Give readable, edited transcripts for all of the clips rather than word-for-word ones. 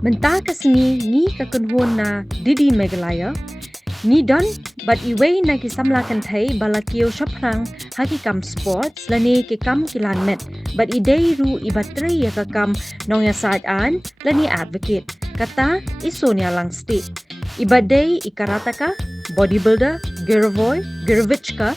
Mentah kesengi ni kekenhun na didi megalaya. Ni don but iway na kisamlakan thay balakio shoprang hakikam sports lani kikam kilanmet but idei ru ibatrei ya kakam nong ya saadaan lani advocate kata i Sonia Langstieh. Ibadei ikarataka bodybuilder giravoy girvichka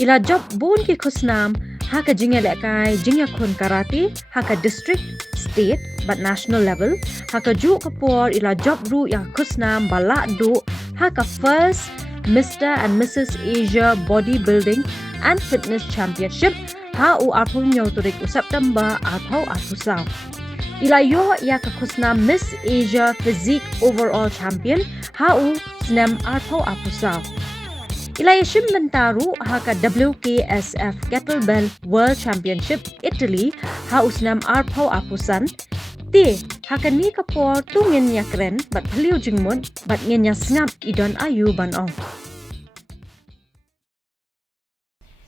ila job bon ki khusnam haka jinga lekai jinga khun karate haka district state but national level haka ju kapor ila job ru ya khusnam balak do haka first Mr. and Mrs. Asia Bodybuilding and Fitness Championship ha u arpun nyoturik u September atau atusau. Ila yo ya kakusna Miss Asia Physique Overall Champion ha u senam atau apusau. Ila yashim mentaru haka WKSF Kettlebell World Championship Italy ha u senam atau apusan. Ti haka ni kapor tu ngin ya keren bat beliau jengmun bat ngin ya snap idon ayu banong.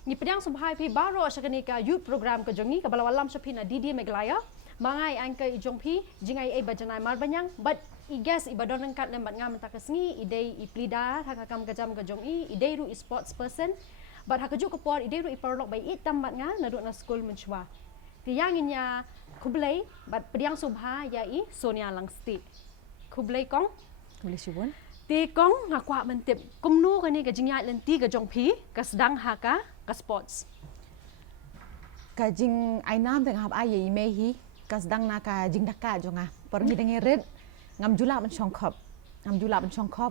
Ni pedang subhai pi baro syakani ka youth program ke jongi ka balawalam shopina didi meglaya mangai angka ijong pi jingai ai bajanai mar banyang but I guess ibadon kat lembat ngam tak kesngi idei iplida hakakam kajam ke jongi idei ru sports person but hakajuk kapor idei ru iparlok bai itam mat nga naduk na school menchwa tiyanginya kublai but pedang subha ya I Sonia Langstieh kublai kong Boleh syubun? Ti kong ngakwa mentip kumnu kani ka jingai lenti ka jong pi ka sedang haka ka sports Kajing ainam tengah apa ayah imehi kasdang nak kajing daka jonga pergi dengan red ngam julak mencongkop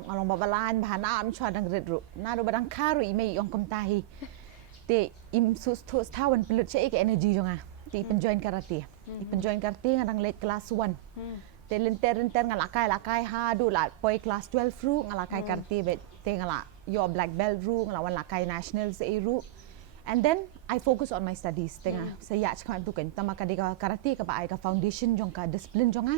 ngalong babalan bahana mencuat dengan red ru nado badang karu imei ong komtahi te im sus tus tawan pelut cek energy jonga te penjoin karate ngadang late class 1 te lenter ngalakai hadu la poi class 12 ru ngalakai karate bet te ngala yo black belt ru ngalawan lakai national se ru. And then I focus on my studies. Tengah saya cakap tu kan. Tama kadika karate ka ba ay ka foundation jong ka discipline jong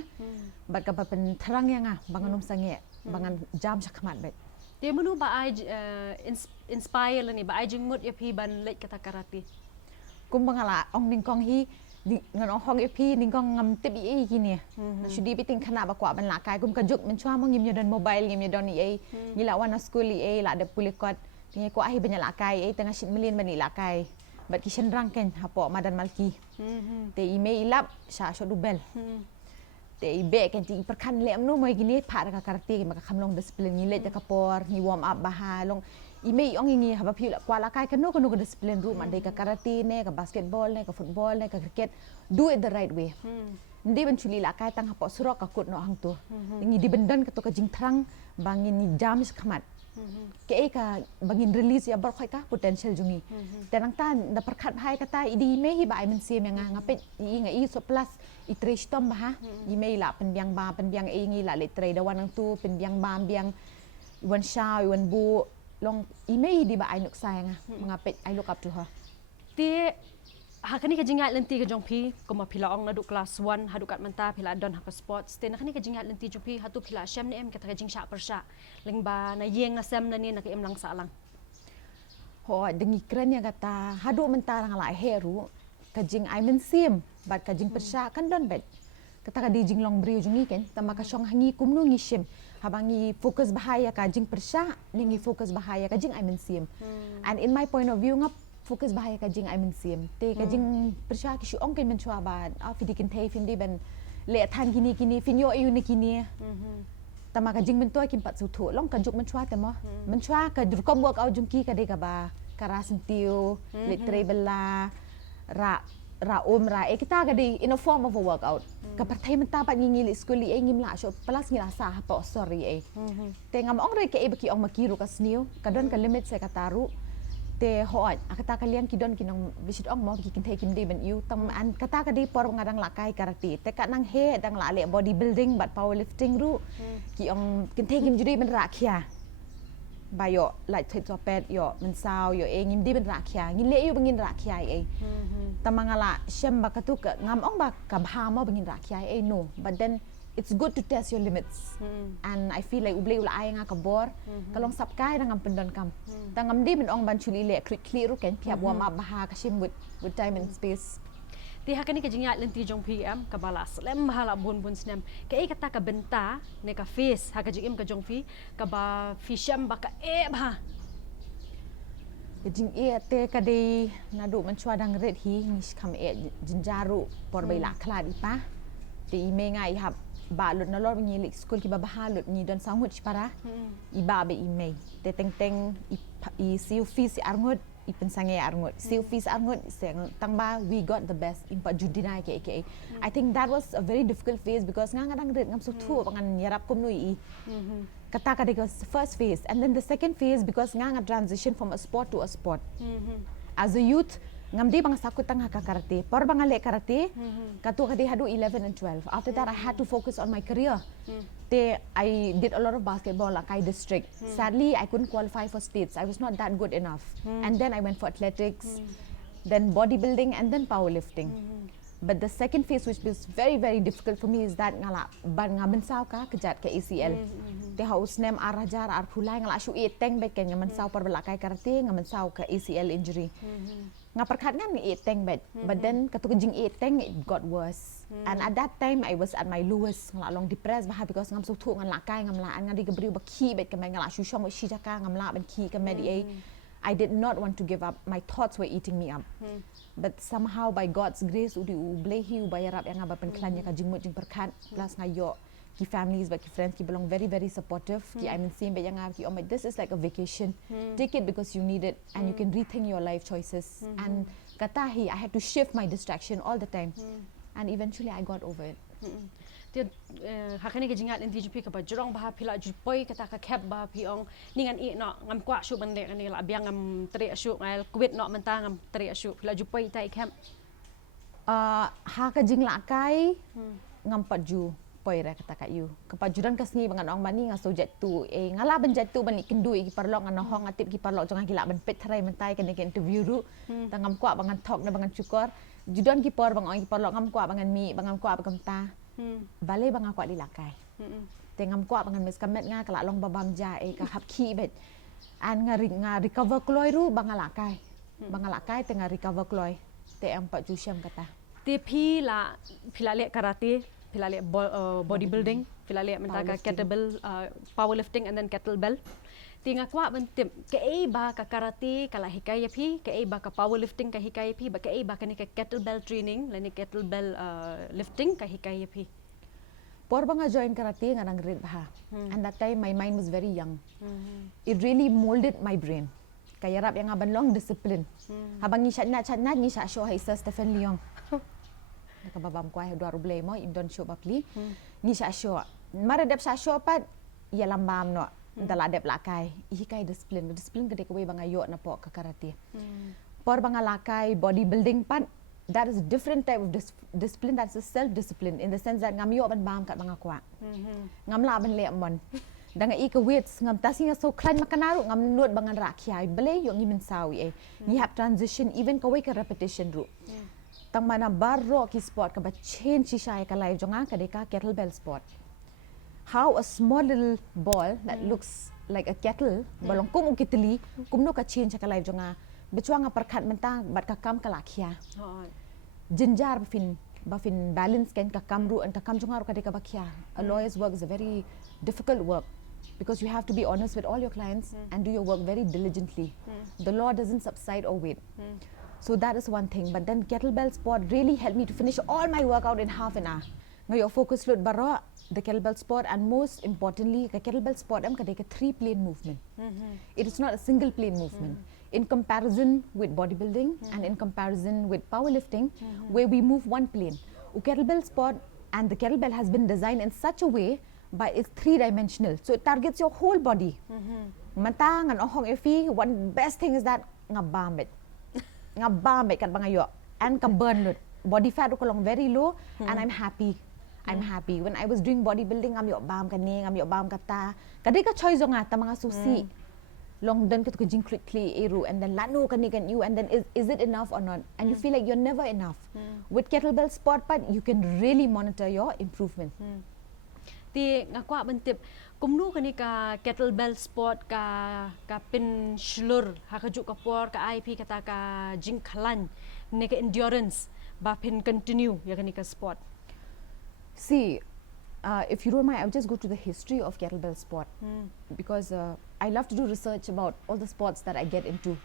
Bat ka pa penterang yang bangan sange bangan jam sakmat bet. Dia menu ba ay inspire lani ba ay jingmut ya pi ban lek kata karate. Kum bangala ong ningkong hi ngan ong hong pi ningkong ngam tip i gini. Sudi biting kana ba kwa ban lakai kum kajuk menchua mongim dan mobile ngim don i ngila wana school i la de pulikot. Tinggal ko ahi banyak lakai, tengah shit million bani lakai. Bat kishan rangken hapo madan malki. Te email ilap sha shodu bel. Te ibe kan ti perkan lem no mai gini pak ka karate maka kamlong disiplin ni let ka por ni warm up baha long email ong ngi haba piu kwa lakai kan no disiplin ru mandai ka karate ne ka basketball ne ka football ne ka cricket do it the right way. Ndi ban chuli lakai tang hapo surok ka kut no hang tu. Ngi di bendan ka to ka jing trang bangin ni jam khamat. Kaya ka bangin release ya berkhoi ka potential jungi. Tenang tan da perkat hai kata idi mehi ba ai mensim yang ngapet I ngai so plus I Trei Shitom bah I mei la penbiang ba penbiang ai ngi la le Trei da wanang tu penbiang ba biang wan sha wan bu long I mei di ba ai nuk sayang ngapet I look up to her. Ti hakani ka jingai lenti ka jong pi kuma pila ong naduk class 1 haduk kat menta pila don haka sports te nakani ka jingai lenti jong pi hatu pila syam ni em kata ka jing sha persha leng ba na yeng na sem na ni nak em lang salang Ho dengi keren ya kata hadu menta rang la heru ka jing ai mensim bat ka jing persha kan don bet kata ka di jing long brio jungi ken tama ka syong hangi kumnu ngi shim habangi fokus bahaya ka jing persha ningi fokus bahaya ka jing ai mensim and in my point of view ngap fokus bahaya kajing I mensim te kajing persya ki ong ken menchua ba fidikin thei findi ben le than kini finyo ayu ni kini tama kajing mentua kim pat su thu long kajuk menchua te mo menchua ka durkom work out jungki ka de ka ba karasin tiu le Trei bela ra kita ka de in a form of a workout ka partai menta pat ngi le school e ngim la sho plus ngi la sa pa sorry te ngam ong re ke e baki ong makiru ka sniu ka don ka limit se ka taru te hoat akata kalian kidon kinong visit ong mo kikin thei kim de ben you tam an kata ka di por ngadang lakai karate te ka nang he dang la le bodybuilding but powerlifting ru ki ong kin thei kim juri ben rakhia bayo like thei chopet yo men sao yo e ngim di ben rakhia ngin le you bengin rakhia e tamangala shem ba katu ka ngam ong ba ka bha mo bengin rakhia e no but then it's good to test your limits and I feel like ublay ula ay nga kabor kalong sapkay nang pendon kam tangam di men ong ban chuli le klik ru ken piap warm up baha kashim with time and space Ti hakani ka jingat lenti jong PM ka balas. Lem hala bun snem. Ka kata ka benta ne ka face ha ka jim ka jong fi ka ba fisham ba ka ba. Jing te kadai nadu menchua dang red hi ni kam jinjaru por bai la kla di pa ti me ngai hab ba lut na lor ngi lik school ki ba lut ni don sangut para I ba be me te teng I siu fi si arngut I pensange arngut siu fi si arngut seng tang ba we got the best in pa judina ke I think that was a very difficult phase because ngang dang red ngam so thu bangan yarap kum nui kata was the first phase and then the second phase because ngang a transition from a sport to a sport as a youth ngam di bang sakut tang ka karate por bang ale karate katu kadi hadu 11 and 12 after that I had to focus on my career I did a lot of basketball like district sadly I couldn't qualify for states I was not that good enough and then I went for athletics then bodybuilding and then powerlifting but the second phase which was very very difficult for me is that ngala ban ngaben saw ka kejat ke ACL te haus nem arajar ar phulai ngala shu teng be ken ngamen saw par belakai karate ngamen saw ke ACL injury ngaperkhat ngan teng bet but then katu jing teng it got worse and at that time I was at my lowest ngala long depressed bah because ngam su thu ngan la kai ngam la an ngadi gebriu ba khi bet ke ngala shu shom shi jaka ngam la ben khi ke medi I did not want to give up my thoughts were eating me up but somehow by God's grace udi ublehi ubayarap yang aba penklan ka jingmut jing perkhat plus ngayo ki families but ki friends ki belong very very supportive ki I mean same be yang ki oh my this is like a vacation take it because you need it and you can rethink your life choices and katahi I had to shift my distraction all the time and eventually I got over it Ti hakani ka jingat lenti jupi ka ba jurong bah phila jupoi kata ka khap bah piong ningan no ngam kwa shu bande ani la biang ngam tre shu ngal quit no menta ngam tre shu phila jupoi tai khap ha ka jing la kai ngam paju poi ra kata ka you kepajuran ka sngi bangan ong bani ngaso jet tu ngala ben jet tu bani kendui ki parlok ngano hong atip ki parlok jangan gila ben pet Trei mentai kan ke interview ru tangam kwa bangan thok na bangan cukor judon ki por bang ong ki parlok ngam kwa bangan mi bangan kwa bagam ta balai bang aku di lakai tengam kwa bangan mes kamet nga kala long babam ja ka hap ki bet an nga recover kloi ru bang lakai tengah recover kloi te empat jusyam kata ti phila le karate phila le bodybuilding phila le menta ka kettlebell powerlifting and then kettlebell tinga kwa bentim ke ba ka karate kala hikaya phi ke ba ka powerlifting ka hikaya phi ba ke ba ka ni ka kettlebell training lani kettlebell lifting ka hikaya phi por banga join karate ngarang red ha and that time my mind was very young it really molded my brain kaya rap yang aban long discipline habang ngisat na ngisat show haisa Stephen Leong nakababam ko ay do ruble mo indon show bapli ngisat show mara dep sa show pat ya lambam no dala dep lakai ihikai discipline gede ko bang ayo na po ka karate por bang lakai bodybuilding pat that is a different type of discipline that's a self discipline in the sense that ngam yo ban bam kat bang akwa ngam la ban le mon danga ika weights ngam tasinga so klan makanaru ngam nut bangan rakyai bele yo ngi min sawi you have transition even ka ka repetition ru tang mana barro ki sport ka ba change shisha ka live jonga ka deka kettlebell sport how a small little ball that looks like a kettle balong kum ukitli kum no ka change ka live jonga bechuanga perkhat mentang bat ka kam ka lakhia jinjar bafin balance ken ka kam ru an ka kam jonga ru ka deka bakhia a lawyer's work is a very difficult work because you have to be honest with all your clients and do your work very diligently the law doesn't subside or wait so that is one thing but then kettlebell sport really helped me to finish all my workout in half an hour now your focus lut baro the kettlebell sport and most importantly the kettlebell sport am kadeka 3 plane movement it is not a single plane movement in comparison with bodybuilding and in comparison with powerlifting where we move one plane kettlebell sport and the kettlebell has been designed in such a way but it's 3-dimensional so it targets your whole body mata ngan ohong efi one best thing is that ngabambet kat bangayo and ka burn lut body fat ko long very low and I'm happy when I was doing bodybuilding am yo bam kani am yo bam kata kadi ka choice nga ta mga susi long dan kat ko jing quickly eru and then lanu kani kan you and then is it enough or not and you feel like you're never enough with kettlebell sport but you can really monitor your improvement ti ngakwa bentip kumnu kani ka kettlebell sport ka pin shlur ha ka juk ka por ka IP kata ka jing khalan ne ka endurance ba pen continue ya kani ka sport. See, if you don't mind, I'll just go to the history of kettlebell sport because I love to do research about all the sports that I get into.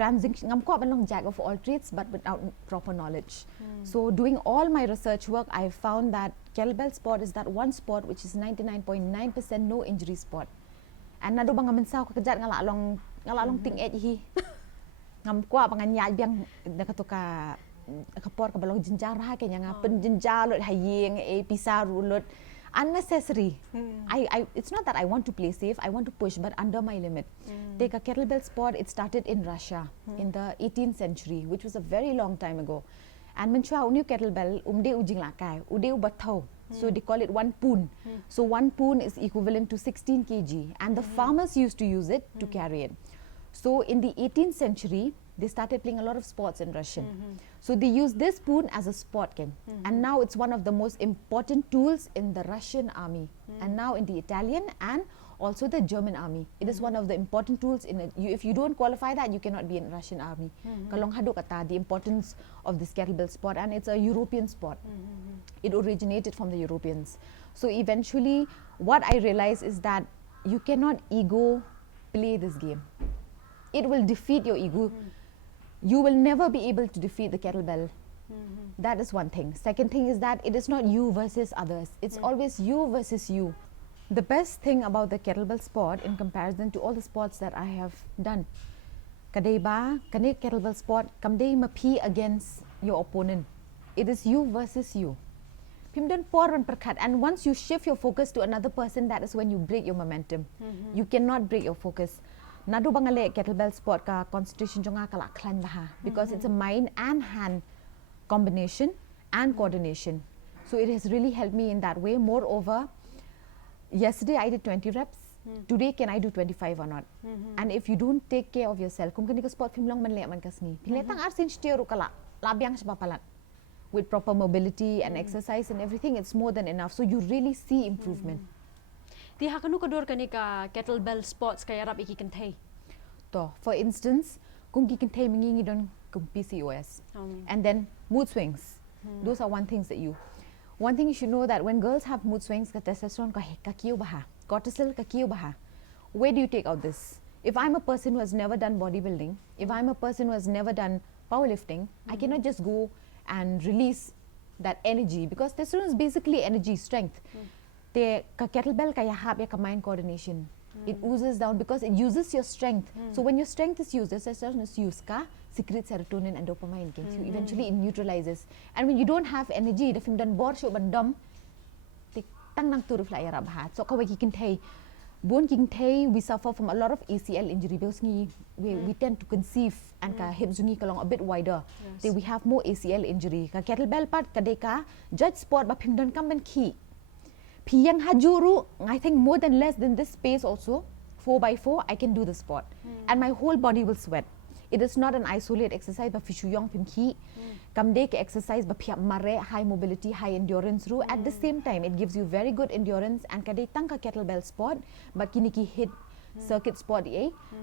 Ngam ko ban jack of all trades but without proper knowledge. So doing all my research work, I found that kettlebell sport is that one sport which is 99.9% no injury sport. And nado bang ngamen saw kakajat ngalalong ting hi. Ngam ko bang nyay biang nakatuka kapor ka balong jinjar ha kanya nga pen jinjar lot hayeng pisaru lot unnecessary. It's not that I want to play safe, I want to push but under my limit. Take a kettlebell sport, it started in Russia in the 18th century, which was a very long time ago. And menchua uniu kettlebell umde ujing lakai, ude ubatau. So they call it 1 poon. So 1 poon is equivalent to 16 kg and the farmers used to use it to carry it. So in the 18th century, they started playing a lot of sports in Russian. So they use this spoon as a sport ken. And now it's one of the most important tools in the Russian army. And now in the Italian and also the German army. It is one of the important tools in it. If you don't qualify that, you cannot be in Russian army. Kalong hado kata, the importance of this kettlebell sport, and it's a European sport. It originated from the Europeans. So eventually, what I realized is that you cannot ego play this game. It will defeat your ego. You will never be able to defeat the kettlebell. That is one thing. Second thing is that it is not you versus others. It's always you versus you. The best thing about the kettlebell sport in comparison to all the sports that I have done, kadai kettlebell sport, kamdei mapi against your opponent. It is you versus you. Pimdan poran perkat, and once you shift your focus to another person, that is when you break your momentum. You cannot break your focus. Nadu bangale kettlebell sport ka concentration jonga kala klan baha because it's a mind and hand combination and coordination. So it has really helped me in that way. Moreover, yesterday I did 20 reps. Today can I do 25 or not? And if you don't take care of yourself, kung kani ka sport film long man le man kasni. Piletang arsin stiru kala labyang sa papalat. With proper mobility and exercise and everything, it's more than enough. So you really see improvement. Ti hakanu kador kani ka kettlebell sports kaya rap iki kantay. To, for instance, kung kikintay mingingi don kung PCOS. And then mood swings. Those are one things that one thing you should know that when girls have mood swings, ka testosterone kakiyo baha, cortisol kakiyo baha. Where do you take out this? If I'm a person who has never done bodybuilding, if I'm a person who has never done powerlifting, I cannot just go and release that energy because testosterone is basically energy, strength. The kettlebell kaya have ya mind coordination. It oozes down because it uses your strength. So when your strength is used, testosterone is used, ka secrete serotonin and dopamine. So eventually it neutralizes. And when you don't have energy, the film done bor show bandam, the tang nang turu fly rabahat. So kawai kikintay, bone kikintay, we suffer from a lot of ACL injury because we tend to conceive and ka hips zungi kalong a bit wider. We have more ACL injury. Ka kettlebell part kadeka judge sport ba film done come and key. Piyang hajuru, I think more than less than this space also, 4x4, I can do the sport. And my whole body will sweat. It is not an isolated exercise, but fishuyong pimki. Kamde ke exercise, but mare, high mobility, high endurance ru. At the same time, it gives you very good endurance and kade tangka kettlebell sport, but kiniki hit circuit sport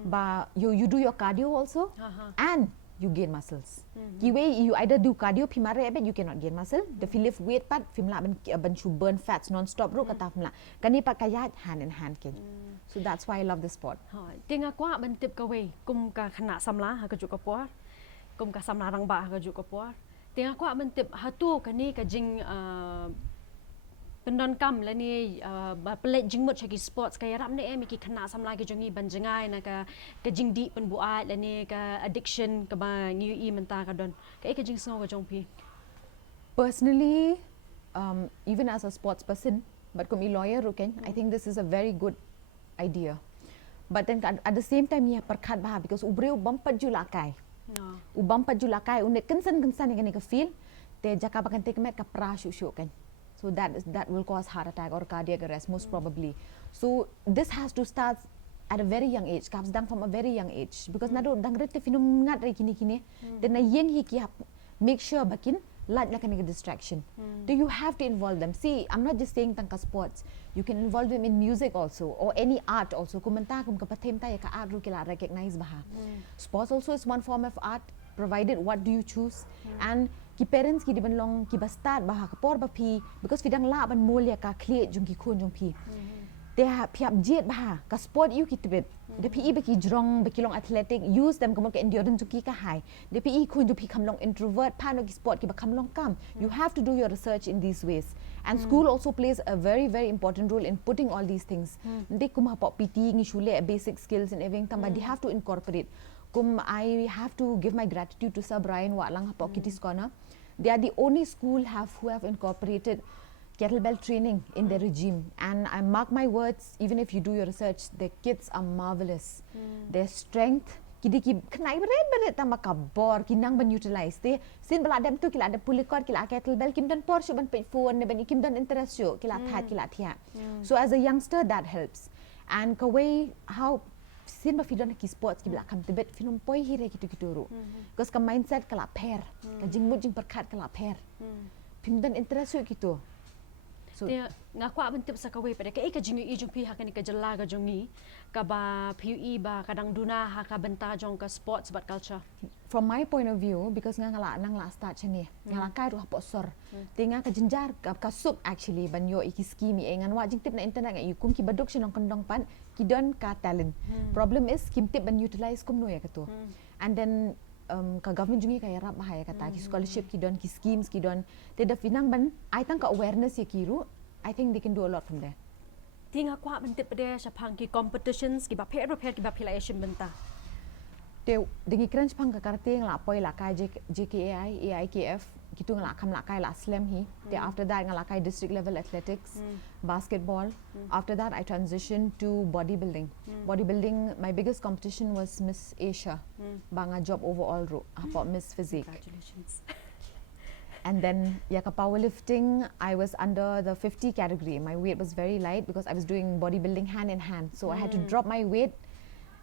but you do your cardio also, and you gain muscles. You either do cardio pimare but you cannot gain muscle. The lift weight part fimla ban burn fats non-stop ro kata fimla. Kani pakayat hand in hand ken. So that's why I love this sport. Tinga kwa ban tip kawe kum ka khana samla ha ka juk kapor. Kum ka samla rang ba ha ka juk kapor. Tinga kwa ban tip hatu kani ka jing pendon kam la ni pelet jing mot chaki sports kaya rap ne ki khana samla ki jongi ban jangai na ka jing di pen buat la ni ka addiction ka ba ngi I menta ka don ka jing sngo ka jong pi. Personally, even as a sports person, but kung lawyer ruken, I think this is a very good idea. But then at the same time, you perkat bah because ubreu bampat julakai. Ubampat julakai unek kensan yang ka feel te jaka bakan te kemet ka pra shu kan. So that will cause heart attack or cardiac arrest most probably. So this has to start at a very young age. Kaps dang from a very young age because nado dang rete finum ngat re kini. Then na yeng hiki make sure bakin lat like a distraction. Do you have to involve them? See, I'm not just saying tangka sports. You can involve them in music also or any art also. Kumanta kum kapatem tayo ka art ru kila recognize baha. Sports also is one form of art. provided what do you choose and ki parents ki diban long ki bastard bah ka por ba pi because fidang la ban molia ka clear jung ki khon jung pi they have piap jet bah ka sport you ki tibet de pi ba ki jrong ba ki long athletic use them kamon ka endurance ki ka hai de pi khon du pi kam long introvert pa no ki sport ki ba kam long kam you have to do your research in these ways and school also plays a very very important role in putting all these things de kuma pop pt ngi shule basic skills and everything tamba they have to incorporate I have to give my gratitude to Sir Brian wa lang pop kids corner. They are the only school who have incorporated kettlebell training in their regime, and I mark my words, even if you do your research, the kids are marvelous. Their strength kidi ki knai berat tama kabor kinang ban utilize te sin bala dem tu kila ada pulikor kila kettlebell kim dan por ban pe phone ne ban kim dan interest yo kila that kila thia. So as a youngster that helps, and ka way how sin ba fidon ki sports ki bla kam tebet finom poi hire kitu ru because ka mindset kala pair ka jing mut jing perkat kala pair pim dan interest yo kitu so ngaku abang tip sa kaway pada ka jing i jung pi ha ka jala ka jongi ka ba PUE ba kadang duna ha ka benta jong ka sports but culture. From my point of view, because ngala start chani ngala kai ru posor tinga ka jinjar ka sup actually ban yo iki scheme ngan wa jing tip na internet ngai kum ki baduk sinong kondong pan ki don ka talent problem is kim tip ban utilize kum no ya kato and then ka government jungi ka yarap bahaya kata ki scholarship ki don ki schemes ki don te da finang ban I think ka awareness ya kiru I think they can do a lot from there. Tinga kwa ban tip pada sapang ki competitions ki ba pher ki ba phila asian benta te dengi crunch pang ka karate ngla poi la kai JKAI AIKF gitu ngla kam la kai la slam hi te after that ngla kai district level athletics basketball after that I transitioned to bodybuilding my biggest competition was Miss Asia banga job overall ro apa Miss Physique. Congratulations. And then yaka powerlifting I was under the 50 category. My weight was very light because I was doing bodybuilding hand in hand, so I had to drop my weight.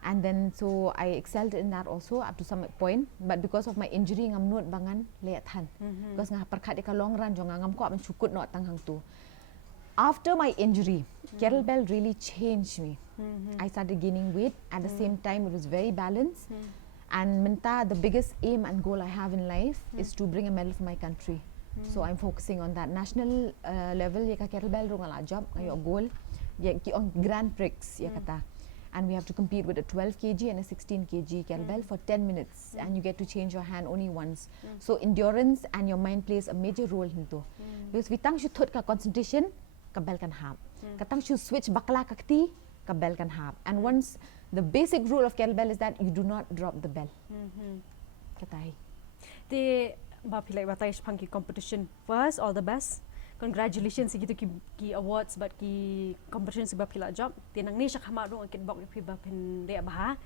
And then so I excelled in that also up to some point, but because of my injury ngam not bangan leat han because ngah perkat ka long run jong ngam ko ban chukut not tang hang tu. After my injury kettlebell really changed me. I started gaining weight at the same time it was very balanced and menta the biggest aim and goal I have in life is to bring a medal for my country. So I'm focusing on that national level ya ka kettlebell ro ngala job ayo goal ya ki on Grand Prix ya kata. And we have to compete with a 12 kg and a 16 kg kettlebell for 10 minutes and you get to change your hand only once. So endurance and your mind plays a major role into. Because we tang should thot ka concentration ka bell kan hap. Katang should switch bakla kakti ka bell kan hap. And once the basic rule of kettlebell is that you do not drop the bell. Katai. Te ba philai ba tai sapang ki competition first all the best. Congratulations gitu ki awards but ki competition sebab pila job tinang ni syak hama rong akit bok pi ba pen dia bah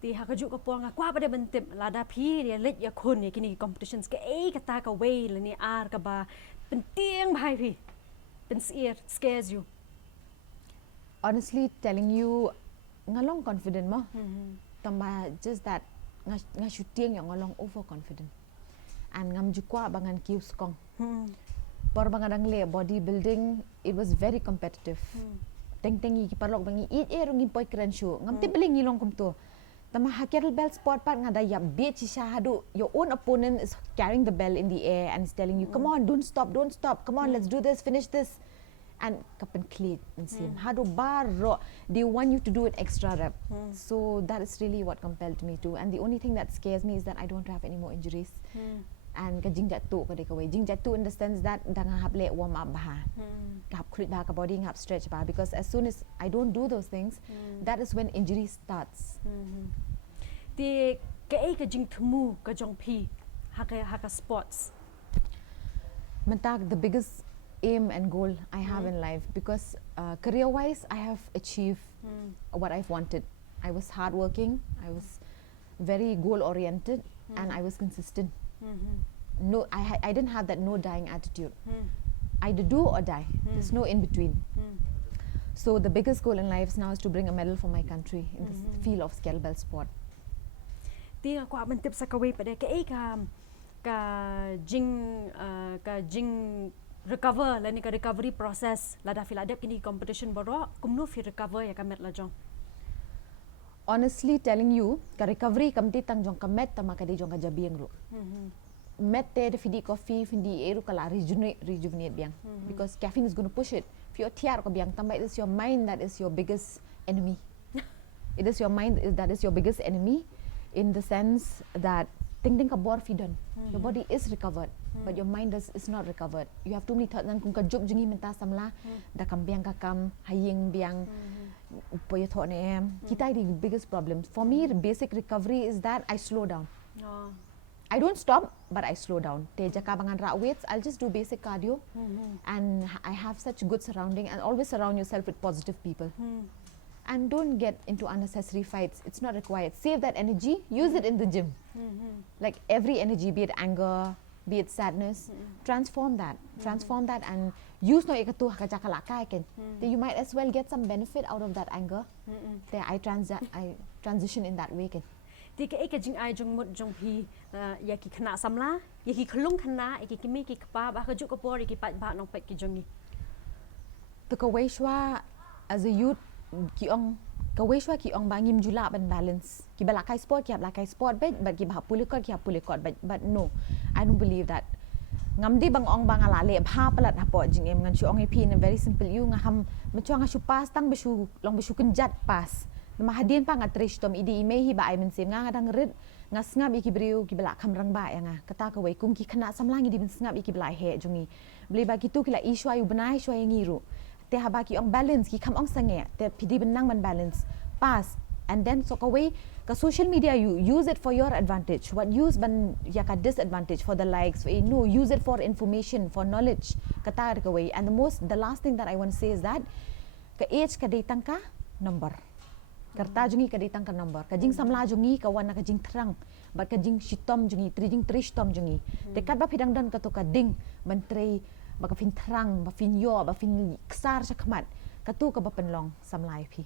ti ha kaju ka puang kwa ba de bentip lada pi dia let ya khon ni kini competitions ke kata ka way la ni ar ka ba penting bhai pi pen scares you. Honestly telling you ngalong confident mo tamba just that nga shooting yang ngalong overconfident and ngam jukwa bangan kiu skong por bangadang le bodybuilding it was very competitive teng-tengi ki parlok bangi rungi poi keren show ngam te beling ngilong kum to tama ha kettlebell sport part ngada ya beat sha hadu your own opponent is carrying the bell in the air and is telling you come on don't stop come on let's do this finish this and kapan cleat and sim hadu baro they want you to do it extra rep so that is really what compelled me to, and the only thing that scares me is that I don't have any more injuries and ka jing jatu ka dekaway jing jatu in the sense that dang hap le warm up bah hap khrit ba ka body hap stretch ba because as soon as I don't do those things that is when injury starts. Ti ka jing thumu ka jong pi ha ka sports mentak the biggest aim and goal I have in life because career wise I have achieved what I've wanted. I was hardworking, I was very goal oriented and I was consistent. No, I didn't have that no dying attitude. Either do or die. There's no in between. So the biggest goal in life now is to bring a medal for my country in this field of kettlebell sport. Ti ako aman tip sa kaway pa de ka jing recover la ni ka recovery process la da fila dep kini competition boro kumno fi recover ya kamet la jong. honestly telling you, ka recovery kamti tang jong ka met tama ka di jong ka jabiang ru. Met te de fidi coffee, fidi eru kala rejuvenate biang. Because caffeine is going to push it. If you're tiar ko biang tama, it is your mind that is your biggest enemy. It is your mind that is your biggest enemy, in the sense that ting ka bor fidon. Your body is recovered, but your mind is not recovered. You have too many thoughts. Nan kung ka job jungi menta samla, da kam biang ka kam haying biang. Poyo thought ne kita the biggest problem. For me, the basic recovery is that I slow down. I don't stop, but I slow down. Te jaka bangan rak weights, I'll just do basic cardio, and I have such good surrounding, and always surround yourself with positive people. And don't get into unnecessary fights. It's not required. Save that energy, use it in the gym. Like every energy, be it anger, be it sadness, transform that. Transform that and use no ikatu hakajakalakai ken. Then you might as well get some benefit out of that anger. Then I transition in that way ken. Ti ke ek jing ai jong mut jong pi ya ki khna samla, ya ki khlung khna, ki kimi ki kpa ba ka juk ko por ki pa ba nong pek ki jongi. The kaweshwa as a youth kiong kaweshwa kiong bangim jula ban balance ki balakai sport ki balakai sport but ki ba pulikot ki pulikot but no, I don't believe that. Ngamdi bang ong bang ala le bha palat hapo jing em ngan chu ong ep in very simple you ngaham machwa nga chu pas tang besu long besu kenjat pas nama hadien pa nga Shitom idi imehi ba ai men sem nga dang rit nga snga bi ki briu ki bala kham rang ba ya nga kata ka wei kum ki khana samlang idi ben snga bi ki bala he jungi beli ba ki tu ki la ishwa yu banai shwa ngiru te haba ki ong balance ki kham ong sange te pidi benang man balance pas. And then so away ka social media you use it for your advantage. What use ban ya ka disadvantage for the likes. No, use it for information, for knowledge. Katar ka way. And the last thing that I want to say is that ka age ka datang ka number. Karta jungi ka datang ka number. Ka jing samla jungi ka wana ka jing terang. But ka jing Shitom jungi, Trei Shitom jungi. Dekat ba pidang dan ka to ka ding ban Trei ba ka fin terang, ba fin yo, ba fin ksar sa khamat. Ka tu ka ba penlong samlai pi.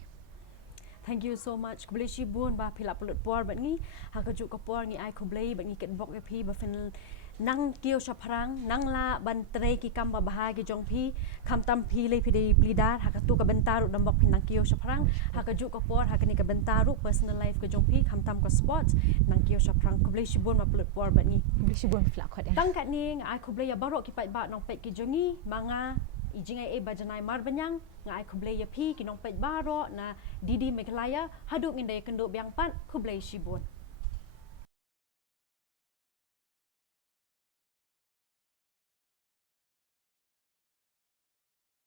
Thank you so much. Kublai shibun ba phila pulut por bat ngi ha ka juk ka por ngi ai kublai bat ngi ket bok ya phi ba fin nang kio shaprang nang la ban Trei ki kam ba bahai ki jong phi kham tam phi le phi de plidar ha ka tu ka bentaru dam bok phin nang kio shaprang ha ka juk ka por ha ka ni ka bentaru personal life ka jong phi kham tam ka sports nang kio shaprang kublai shibun ba pulut por bat ngi Kublai shibun phila khot ya. tang kat ni ai kublai ya barok ki pat ba nong pet ki jongi manga ijingai bajanai mar banyang ngai kublai ya phi ki nong pet baro na didi meglaya haduk ngindai kenduk biang pat kublai shibun